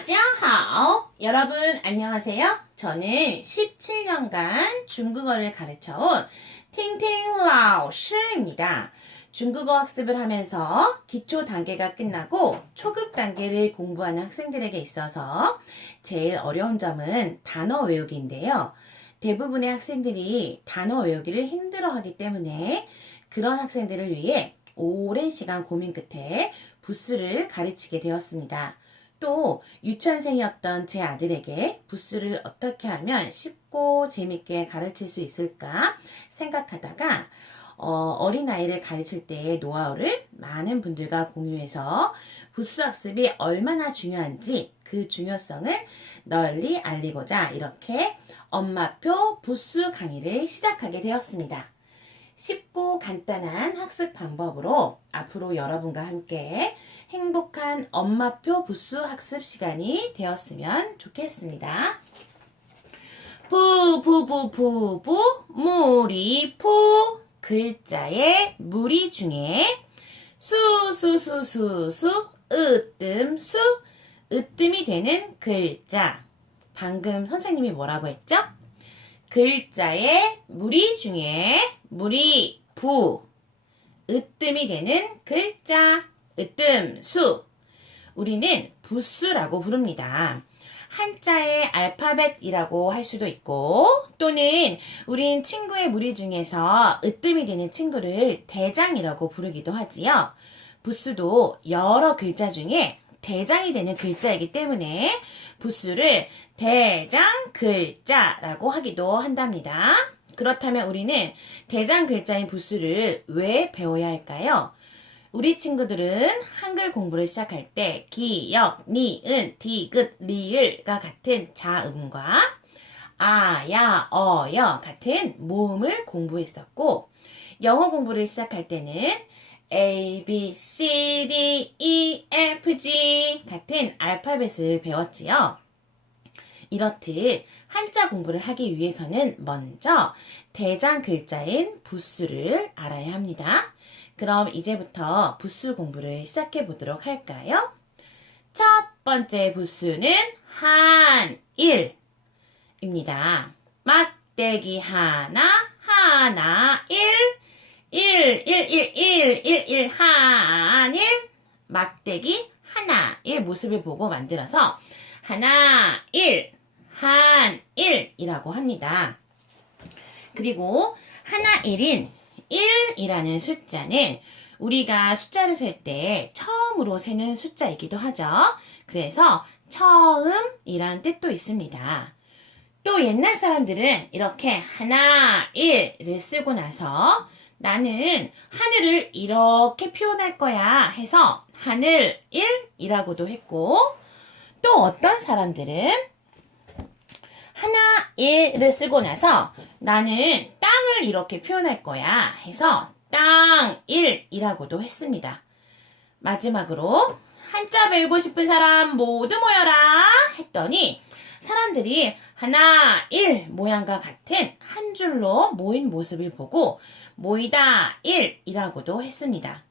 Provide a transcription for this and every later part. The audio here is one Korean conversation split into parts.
다자하오. 여러분 안녕하세요. 저는 17년간 중국어를 가르쳐온 팅팅라오师입니다. 중국어 학습을 하면서 기초 단계가 끝나고 초급 단계를 공부하는 학생들에게 있어서 제일 어려운 점은 단어 외우기인데요. 대부분의 학생들이 단어 외우기를 힘들어하기 때문에 그런 학생들을 위해 오랜 시간 고민 끝에 부스를 가르치게 되었습니다. 또 유치원생이었던 제 아들에게 부스를 어떻게 하면 쉽고 재밌게 가르칠 수 있을까 생각하다가 어린아이를 가르칠 때의 노하우를 많은 분들과 공유해서 부스 학습이 얼마나 중요한지 그 중요성을 널리 알리고자 이렇게 엄마표 부스 강의를 시작하게 되었습니다. 쉽고 간단한 학습 방법으로 앞으로 여러분과 함께 행복한 엄마표 부스 학습 시간이 되었으면 좋겠습니다. 부부부부부 무리 푸 글자의 무리 중에 수수수수수 으뜸수 으뜸이 되는 글자. 방금 선생님이 뭐라고 했죠? 글자의 무리 중에 무리 부 으뜸이 되는 글자 으뜸수 우리는 부수라고 부릅니다. 한자의 알파벳이라고 할 수도 있고 또는 우린 친구의 무리 중에서 으뜸이 되는 친구를 대장이라고 부르기도 하지요. 부수도 여러 글자 중에 대장이 되는 글자이기 때문에 부수를 대장 글자라고 하기도 한답니다. 그렇다면 우리는 대장 글자인 부수를 왜 배워야 할까요? 우리 친구들은 한글 공부를 시작할 때 기역, 니은, 디귿, 리을과 같은 자음과 아, 야, 어, 여 같은 모음을 공부했었고 영어 공부를 시작할 때는 A, B, C, D, E, F, G 같은 알파벳을 배웠지요. 이렇듯 한자 공부를 하기 위해서는 먼저 대장 글자인 부수를 알아야 합니다. 그럼 이제부터 부수 공부를 시작해 보도록 할까요? 첫 번째 부수는 한일입니다. 막대기 하나, 하나, 일, 한일, 막대기 하나의 모습을 보고 만들어서 하나, 한일이라고 합니다. 그리고 하나일인 1이라는 숫자는 우리가 숫자를 셀 때 처음으로 세는 숫자이기도 하죠. 그래서 처음이라는 뜻도 있습니다. 또 옛날 사람들은 이렇게 하나, 일을 쓰고 나서 나는 하늘을 이렇게 표현할 거야 해서 하늘 1이라고도 했고 또 어떤 사람들은 하나, 1을 쓰고 나서 나는 땅을 이렇게 표현할 거야 해서 땅 1이라고도 했습니다. 마지막으로 한자 배우고 싶은 사람 모두 모여라 했더니 사람들이 하나, 1 모양과 같은 한 줄로 모인 모습을 보고 모이다 1이라고도 했습니다.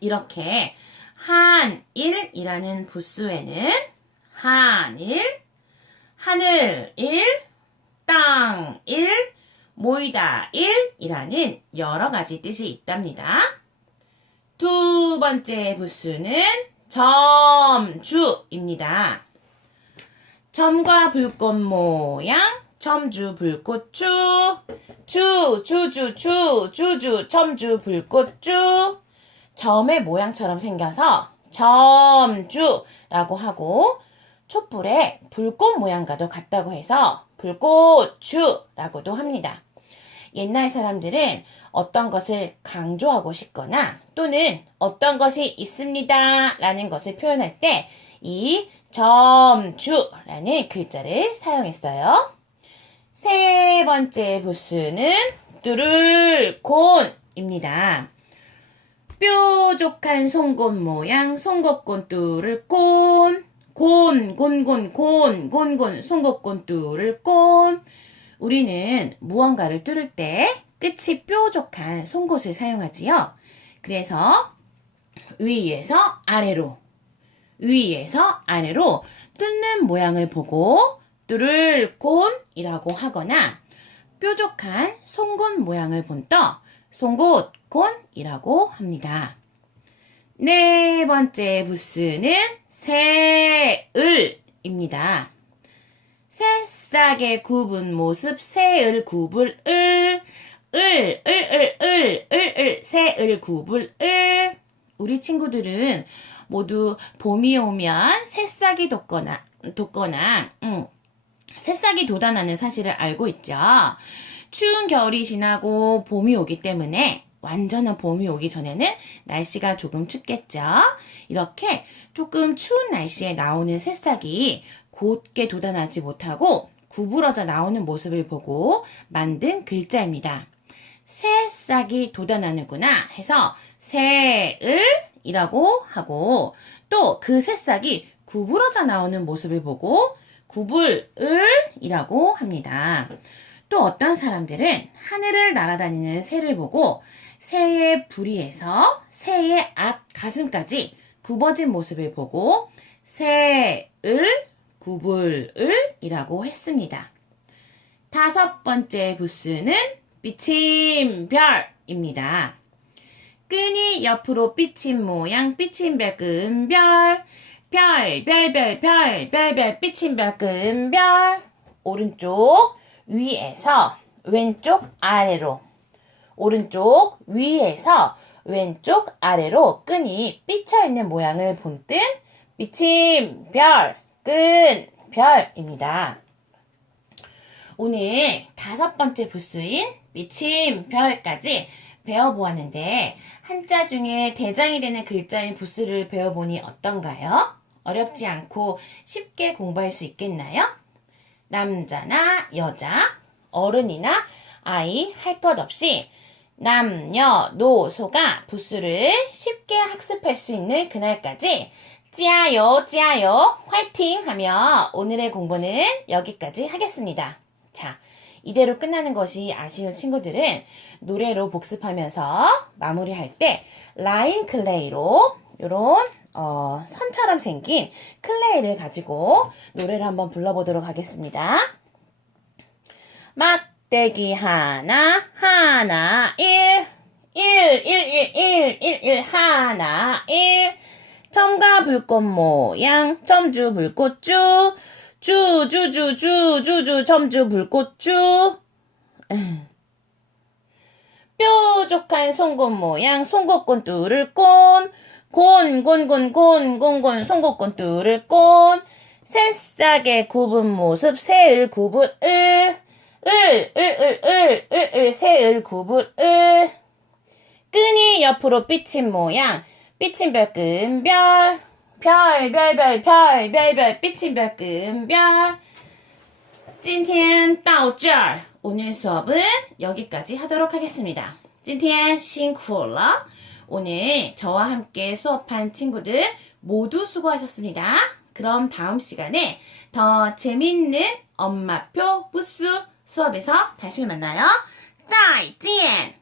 이렇게 한일이라는 부수에는 한일, 하늘 1, 땅 1, 모이다 1이라는 여러 가지 뜻이 있답니다. 두 번째 부수는 점주입니다. 점과 불꽃 모양, 점주 불꽃주, 주주 점주 불꽃주 점의 모양처럼 생겨서 점주라고 하고 촛불에 불꽃 모양과도 같다고 해서 불꽃주라고도 합니다. 옛날 사람들은 어떤 것을 강조하고 싶거나 또는 어떤 것이 있습니다 라는 것을 표현할 때 이 점주라는 글자를 사용했어요. 세 번째 부수는 뚜를곤입니다. 뾰족한 송곳 모양 송곳곤 뚜를곤 곤, 송곳곤 뚜를 곤. 우리는 무언가를 뚫을 때 끝이 뾰족한 송곳을 사용하지요. 그래서 위에서 아래로, 위에서 아래로 뚫는 모양을 보고 뚫을 곤이라고 하거나 뾰족한 송곳 모양을 본 떡, 송곳곤이라고 합니다. 네 번째 부스는 새을입니다. 새싹의 굽은 모습 새을 굽을 새을 굽을 우리 친구들은 모두 봄이 오면 새싹이 돋거나 새싹이 돋아나는 사실을 알고 있죠. 추운 겨울이 지나고 봄이 오기 때문에 완전한 봄이 오기 전에는 날씨가 조금 춥겠죠. 이렇게 조금 추운 날씨에 나오는 새싹이 곧게 돋아나지 못하고 구부러져 나오는 모습을 보고 만든 글자입니다. 새싹이 돋아나는구나 해서 새을이라고 하고 또 그 새싹이 구부러져 나오는 모습을 보고 구불을이라고 합니다. 또 어떤 사람들은 하늘을 날아다니는 새를 보고 새의 부리에서 새의 앞 가슴까지 굽어진 모습을 보고 새을 구불을이라고 했습니다. 다섯 번째 부스는 삐침별입니다. 끈이 옆으로 삐친 모양 삐침별 끈별 별별별별별별 삐침별 끈별 오른쪽 위에서 왼쪽 아래로 오른쪽 위에서 왼쪽 아래로 끈이 삐쳐있는 모양을 본 뜻 삐침별 끈별입니다. 오늘 다섯 번째 부스인 삐침별까지 배워보았는데 한자 중에 대장이 되는 글자인 부스를 배워보니 어떤가요? 어렵지 않고 쉽게 공부할 수 있겠나요? 남자나 여자, 어른이나 아이 할 것 없이 남녀노소가 부스를 쉽게 학습할 수 있는 그날까지 찌아요 찌아요 화이팅 하며 오늘의 공부는 여기까지 하겠습니다. 자, 이대로 끝나는 것이 아쉬운 친구들은 노래로 복습하면서 마무리할 때 라인 클레이로 이런 선처럼 생긴 클레이를 가지고 노래를 한번 불러보도록 하겠습니다. 막대기 하나 하나 일 하나 일 점과 불꽃 모양 점주 불꽃주 주주주주주주 점주 불꽃주 뾰족한 송곳 모양 송곳곤 뚫을 꼰 곤곤곤곤곤곤 송곳곤 뚫을 꼰 새싹의 굽은 모습 새을 굽을 새을 굽을 끈이 옆으로 삐친 모양 삐침별 끈별 별별별 삐침별 끈별 今天到这儿 오늘 수업은 여기까지 하도록 하겠습니다. 今天辛苦了 오늘 저와 함께 수업한 친구들 모두 수고하셨습니다. 그럼 다음 시간에 더 재밌는 엄마표 부스 수업에서 다시 만나요. 再见